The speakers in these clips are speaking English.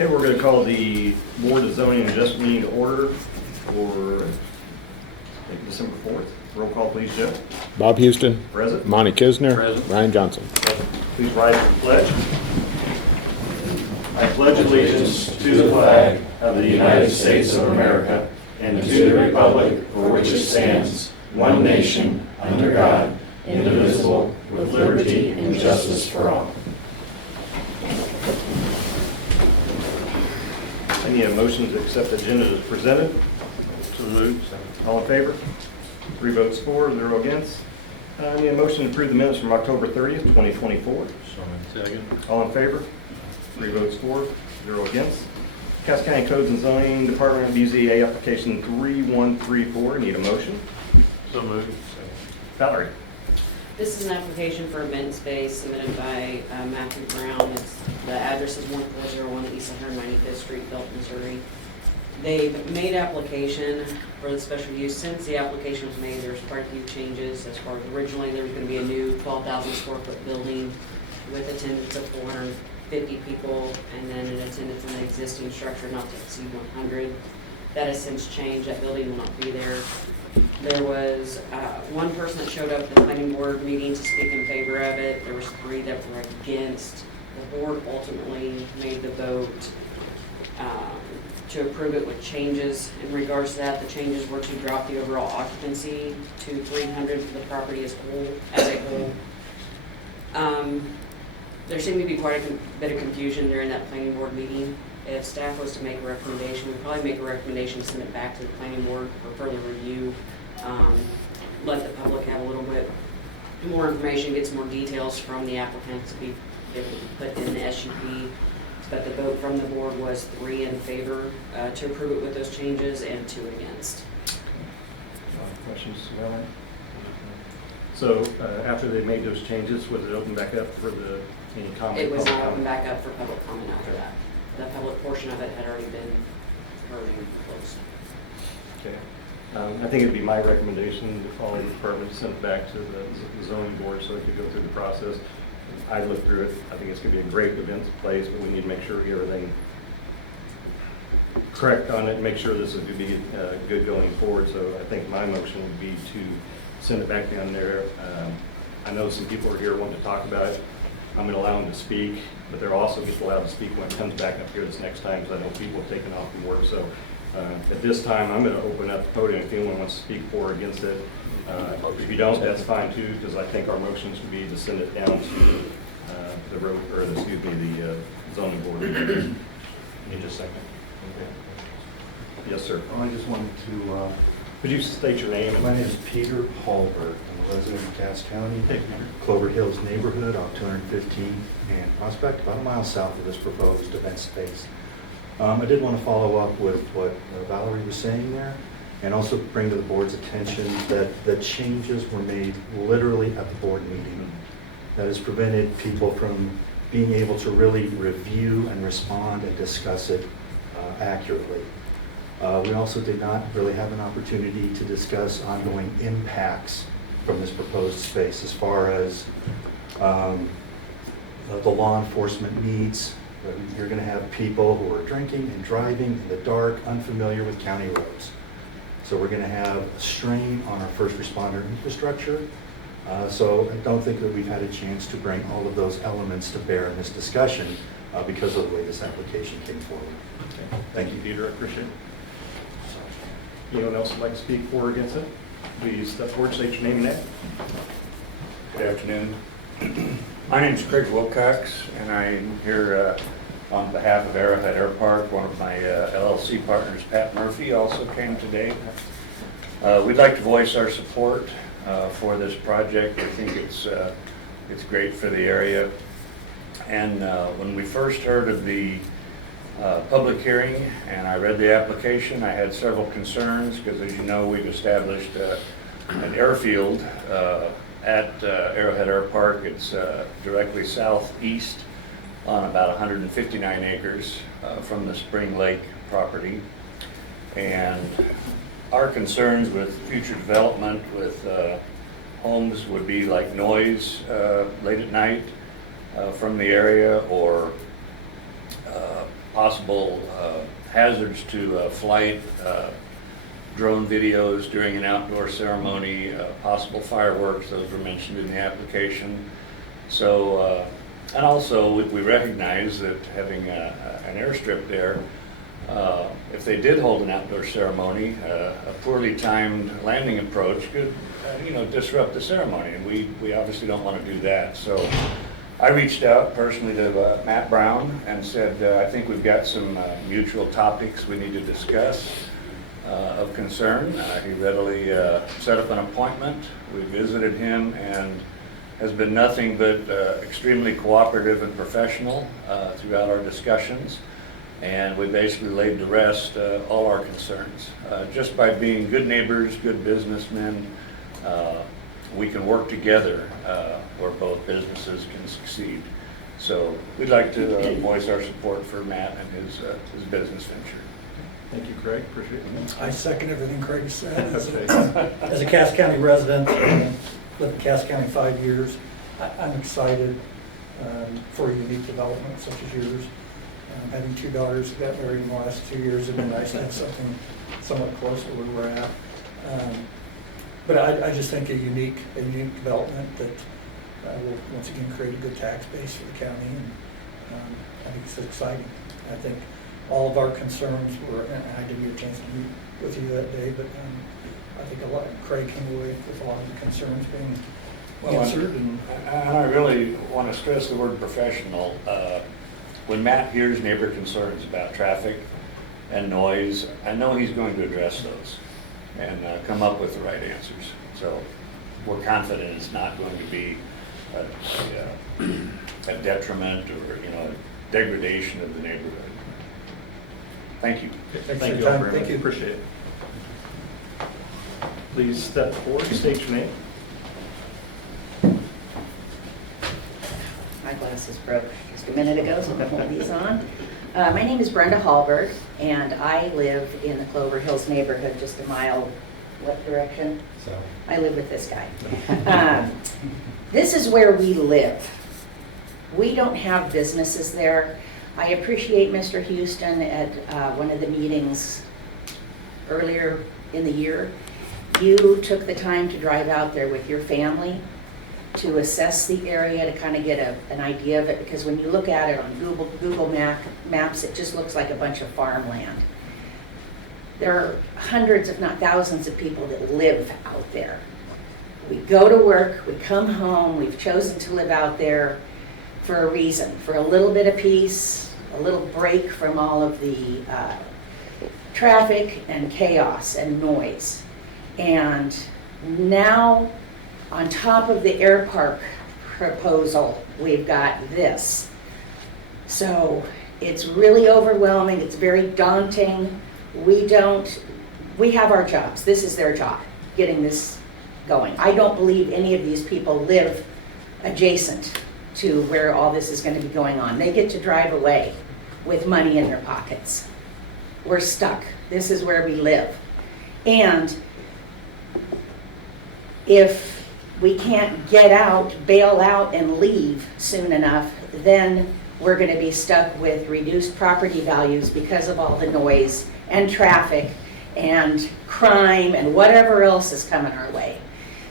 Okay, we're going to call the Board of Zoning and Adjustment meeting to order for December 4th. Roll call, please, Joe. Bob Houston. Present. Monty Kisner. Present. Ryan Johnson. Please rise for the pledge. I pledge allegiance to the flag of the United States of America and to the republic for which it stands, one nation, under God, indivisible, with liberty and justice for all. I need a motion to accept the agenda as presented. So moved. All in favor? 3 votes for, 0 against. I need a motion to approve the minutes from October 30th, 2024. Second. All in favor? 3 votes for, 0 against. Cass County Codes and Zoning Department BZA application 3134. Need a motion? So moved. Valerie. This is an application for event space submitted by Matthew Brown. The address is 1401 East 195th Street, Belton, Missouri. They've made application for the special use. Since the application was made, there's quite a few changes. As far as originally, there was going to be a new 12,000 square foot building with attendance of 450 people, and then an attendance in the existing structure not to exceed 100. That has since changed. That building will not be there. There was one person that showed up at the planning board meeting to speak in favor of it. There was 3 that were against. The board ultimately made the vote to approve it with changes. In regards to that, the changes were to drop the overall occupancy to 300 for the property as a whole. There seemed to be quite a bit of confusion during that planning board meeting. If staff was to make a recommendation, we'd probably make a recommendation to send it back to the planning board for further review. Let the public have a little bit more information, get some more details from the applicants to be able to put in the SUP. But the vote from the board was 3 in favor to approve it with those changes and 2 against. Questions, Valerie? So after they made those changes, was it open back up for any comment? It was not open back up for public comment after that. The public portion of it had already been heard and closed. Okay. I think it'd be my recommendation to follow the department, send it back to the zoning board so it could go through the process. I looked through it. I think it's going to be a great event place, but we need to make sure we get everything correct on it and make sure this is going to be good going forward. So I think my motion would be to send it back down there. I know some people are here wanting to talk about it. I'm going to allow them to speak, but they're also going to allowed to speak when it comes back up here this next time, because I know people have taken off from work. So at this time, I'm going to open up the podium if anyone wants to speak for or against it. If you don't, that's fine too, because I think our motions would be to send it down to the road, or excuse me, the zoning board. Need a second? Okay. Yes, sir. I just wanted to, Could you state your name? my name is Peter Hallberg. I'm a resident of Cass County, Hey, Peter. Clover Hills neighborhood, off 215 and Prospect, about a mile south of this proposed event space. I did want to follow up with what Valerie was saying there, and also bring to the board's attention that the changes were made literally at the board meeting. That has prevented people from being able to really review and respond and discuss it accurately. We also did not really have an opportunity to discuss ongoing impacts from this proposed space as far as the law enforcement needs. You're going to have people who are drinking and driving in the dark, unfamiliar with county roads. So we're going to have a strain on our first responder infrastructure. So I don't think that we've had a chance to bring all of those elements to bear in this discussion because of the way this application came forward. Okay. Thank you, Peter. I appreciate it. Anyone else would like to speak for or against it? Please step forward, state your name and name. Good afternoon. My name is Craig Wilcox, and I'm here on behalf of Arrowhead Air Park. One of my LLC partners, Pat Murphy, also came today. We'd like to voice our support for this project. I think it's great for the area. And when we first heard of the public hearing and I read the application, I had several concerns because, as you know, we've established an airfield at Arrowhead Air Park. It's directly southeast on about 159 acres from the Spring Lake property. And our concerns with future development with homes would be like noise late at night from the area, or possible hazards to flight, drone videos during an outdoor ceremony, possible fireworks, those were mentioned in the application. So, and also we recognize that having an airstrip there, if they did hold an outdoor ceremony, a poorly timed landing approach could, disrupt the ceremony, and we obviously don't want to do that. So I reached out personally to Matt Brown and said, I think we've got some mutual topics we need to discuss of concern. He readily set up an appointment. We visited him and has been nothing but extremely cooperative and professional throughout our discussions. And we basically laid to rest all our concerns. Just by being good neighbors, good businessmen, we can work together where both businesses can succeed. So we'd like to voice our support for Matt and his business venture. Thank you, Craig, appreciate it. I second everything Craig said. Okay. As a Cass County resident, lived in Cass County 5 years, I'm excited for a unique development such as yours. Having 2 daughters who got married in the last 2 years have been nice to have something somewhat close to where we're at. But I just think a unique development that will once again create a good tax base for the county, and I think it's exciting. I think all of our concerns were, and I didn't get a chance to meet with you that day, but I think Craig came away with a lot of the concerns being answered. And I really want to stress the word professional. When Matt hears neighbor concerns about traffic and noise, I know he's going to address those and come up with the right answers. So we're confident it's not going to be a detriment or a degradation of the neighborhood. Thank you. Thanks for Thank your you all time. very Thank much. you. Appreciate it. Please step forward, state your name. My glasses broke just a minute ago, so I'm going to hold these on. My name is Brenda Hallberg, and I live in the Clover Hills neighborhood, just a mile, what direction? So, I live with this guy. This is where we live. We don't have businesses there. I appreciate Mr. Houston at one of the meetings earlier in the year. You took the time to drive out there with your family to assess the area, to kind of get an idea of it, because when you look at it on Google Maps, it just looks like a bunch of farmland. There are hundreds, if not thousands, of people that live out there. We go to work, we come home, we've chosen to live out there for a reason, for a little bit of peace, a little break from all of the traffic and chaos and noise. And now, on top of the air park proposal, we've got this. So it's really overwhelming, it's very daunting. We have our jobs. This is their job, getting this going. I don't believe any of these people live adjacent to where all this is going to be going on. They get to drive away with money in their pockets. We're stuck. This is where we live. And if we can't get out, bail out, and leave soon enough, then we're going to be stuck with reduced property values because of all the noise and traffic and crime and whatever else is coming our way.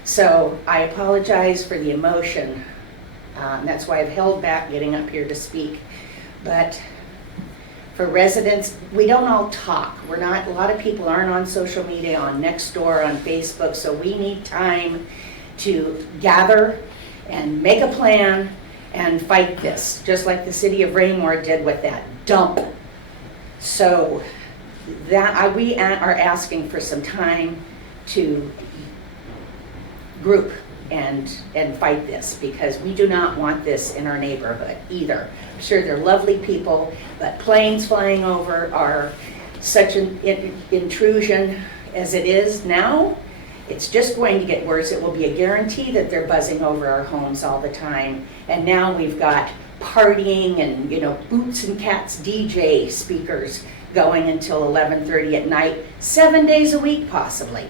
So I apologize for the emotion. That's why I've held back getting up here to speak. But for residents, we don't all talk. A lot of people aren't on social media, on Nextdoor, on Facebook, so we need time to gather and make a plan and fight this, just like the city of Raymore did with that dump. So we are asking for some time to group and fight this, because we do not want this in our neighborhood either. I'm sure they're lovely people, but planes flying over are such an intrusion as it is now. It's just going to get worse. It will be a guarantee that they're buzzing over our homes all the time. And now we've got partying and, Boots and Cats DJ speakers going until 11:30 at night, 7 days a week possibly,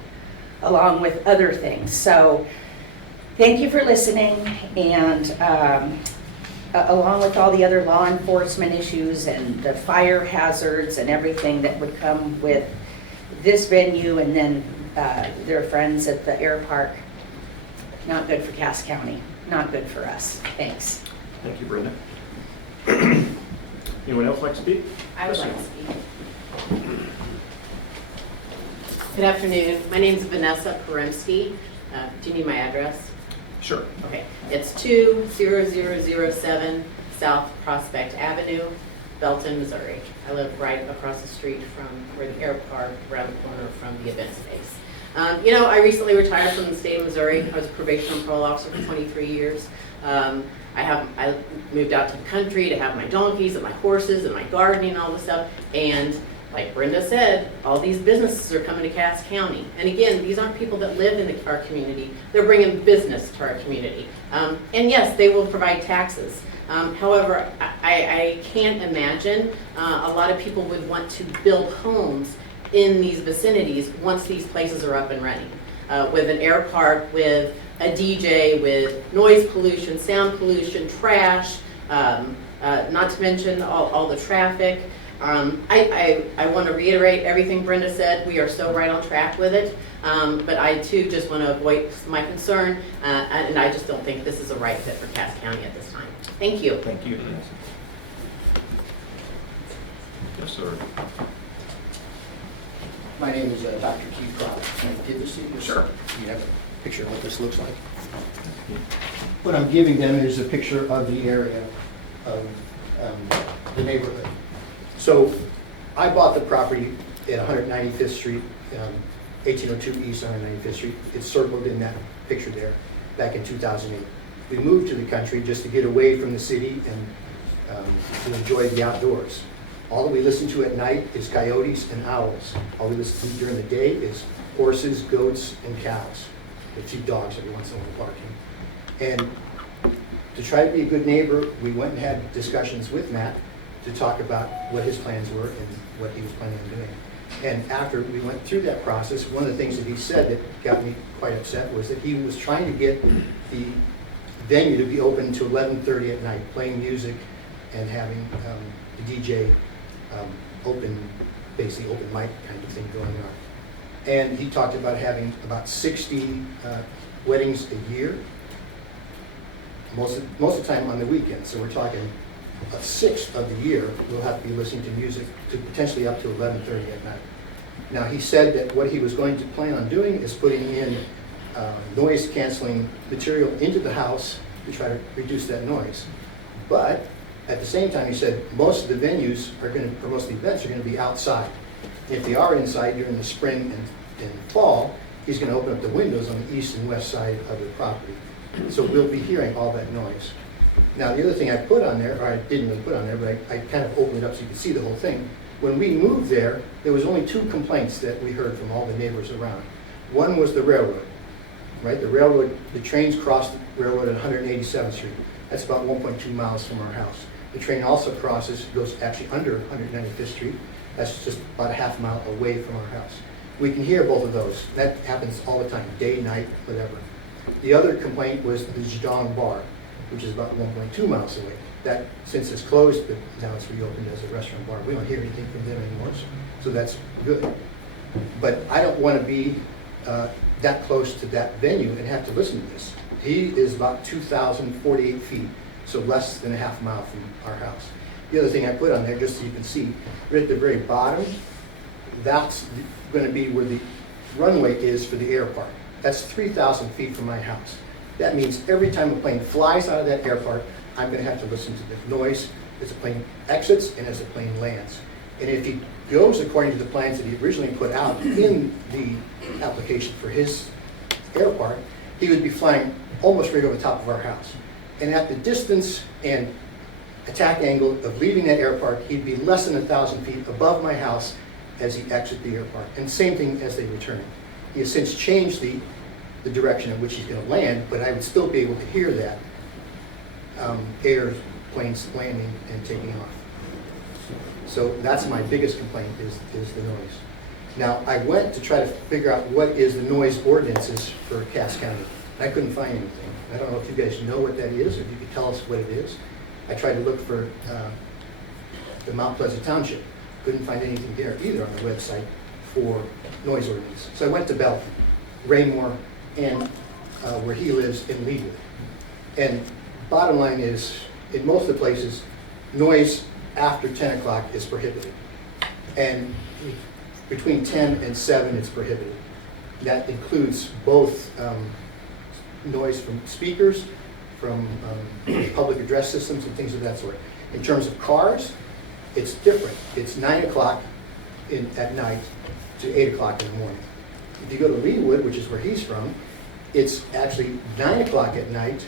along with other things. So thank you for listening, and along with all the other law enforcement issues and the fire hazards and everything that would come with this venue and then their friends at the air park. Not good for Cass County, not good for us. Thanks. Thank you, Brenda. Anyone else like to speak? I would like to speak. Good afternoon. My name is Vanessa Poremski. Do you need my address? Sure. Okay. It's 20007 South Prospect Avenue, Belton, Missouri. I live right across the street from where the air park, around the corner from the event space. You know, I recently retired from the state of Missouri. I was a probation and parole officer for 23 years. I moved out to the country to have my donkeys and my horses and my gardening and all this stuff. And like Brenda said, all these businesses are coming to Cass County. And again, these aren't people that live in our community. They're bringing business to our community. And yes, they will provide taxes. However, I can't imagine a lot of people would want to build homes in these vicinities once these places are up and running. With an air park, with a DJ, with noise pollution, sound pollution, trash, not to mention all the traffic. I want to reiterate everything Brenda said. We are so right on track with it. But I too just want to voice my concern, and I just don't think this is a right fit for Cass County at this time. Thank you. Thank you. Yes, sir. My name is Dr. Keith Crowder. Can I give this to you? Sure. You have a picture of what this looks like. What I'm giving them is a picture of the area of the neighborhood. So I bought the property at 195th Street, 1802 East 195th Street. It's circled in that picture there back in 2008. We moved to the country just to get away from the city and to enjoy the outdoors. All that we listen to at night is coyotes and owls. All we listen to during the day is horses, goats, and cows. A few dogs every once in a while barking. And to try to be a good neighbor, we went and had discussions with Matt to talk about what his plans were and what he was planning on doing. And after we went through that process, one of the things that he said that got me quite upset was that he was trying to get the venue to be open to 11:30 at night, playing music and having the DJ basically open mic kind of thing going on. And he talked about having about 60 weddings a year, most of the time on the weekends. So we're talking a sixth of the year we'll have to be listening to music to potentially up to 11:30 at night. Now he said that what he was going to plan on doing is putting in noise canceling material into the house to try to reduce that noise. But at the same time, he said most of the venues are going to, or most of the events are going to be outside. If they are inside during the spring and fall, he's going to open up the windows on the east and west side of the property. So we'll be hearing all that noise. Now, the other thing I put on there, or I didn't really put on there, but I kind of opened it up so you could see the whole thing. When we moved there was only 2 complaints that we heard from all the neighbors around. One was the railroad, right? The railroad, the trains cross the railroad at 187th Street. That's about 1.2 miles from our house. The train also crosses, goes actually under 195th Street. That's just about a half mile away from our house. We can hear both of those. That happens all the time, day, night, whatever. The other complaint was the Jadong Bar, which is about 1.2 miles away. That, since it's closed, but now it's reopened as a restaurant bar, we don't hear anything from them anymore, so that's good. But I don't want to be that close to that venue and have to listen to this. He is about 2,048 feet, so less than a half mile from our house. The other thing I put on there, just so you can see, right at the very bottom, that's going to be where the runway is for the air park. That's 3,000 feet from my house. That means every time a plane flies out of that air park, I'm going to have to listen to the noise as the plane exits and as the plane lands. And if he goes according to the plans that he originally put out in the application for his air park, he would be flying almost right over the top of our house. And at the distance and attack angle of leaving that air park, he'd be less than 1,000 feet above my house as he exits the air park. And same thing as they return. He has since changed the direction in which he's going to land, but I would still be able to hear that airplanes landing and taking off. So that's my biggest complaint is the noise. Now, I went to try to figure out what is the noise ordinances for Cass County. I couldn't find anything. I don't know if you guys know what that is, or if you could tell us what it is. I tried to look for the Mount Pleasant Township. Couldn't find anything there either on the website for noise ordinance. So I went to Belton, Raymore, and where he lives in Leewood. And bottom line is, in most of the places, noise after 10 o'clock is prohibited. And between 10 and 7, it's prohibited. That includes both noise from speakers, from public address systems and things of that sort. In terms of cars, it's different. It's 9 o'clock at night to 8 o'clock in the morning. If you go to Leewood, which is where he's from, it's actually 9 o'clock at night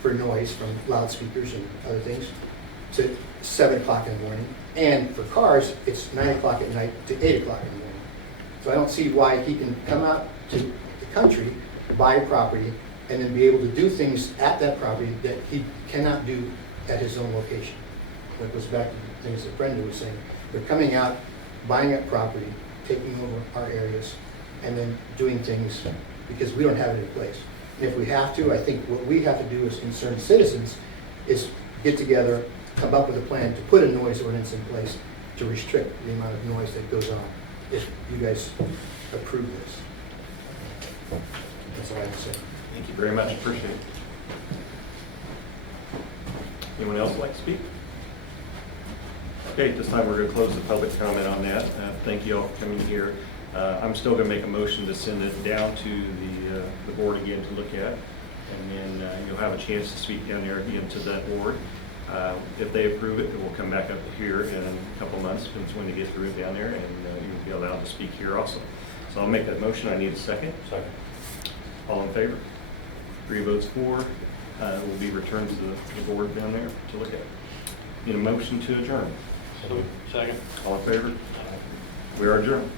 for noise from loudspeakers and other things to 7 o'clock in the morning. And for cars, it's 9 o'clock at night to 8 o'clock in the morning. So I don't see why he can come out to the country, buy a property, and then be able to do things at that property that he cannot do at his own location. That goes back to the things that Brenda was saying. They're coming out, buying up property, taking over our areas, and then doing things because we don't have it in place. And if we have to, I think what we have to do as concerned citizens is get together, come up with a plan to put a noise ordinance in place to restrict the amount of noise that goes on if you guys approve this. That's all I have to say. Thank you very much, appreciate it. Anyone else like to speak? Okay, at this time, we're going to close the public comment on that. Thank you all for coming here. I'm still going to make a motion to send it down to the board again to look at, and then you'll have a chance to speak down there again to that board. If they approve it, it will come back up here in a couple months, depends when they get through it down there, and you'll be allowed to speak here also. So I'll make that motion. I need a second. Second. All in favor? 3 votes for, will be returned to the board down there to look at. Need a motion to adjourn. Second. All in favor? We are adjourned.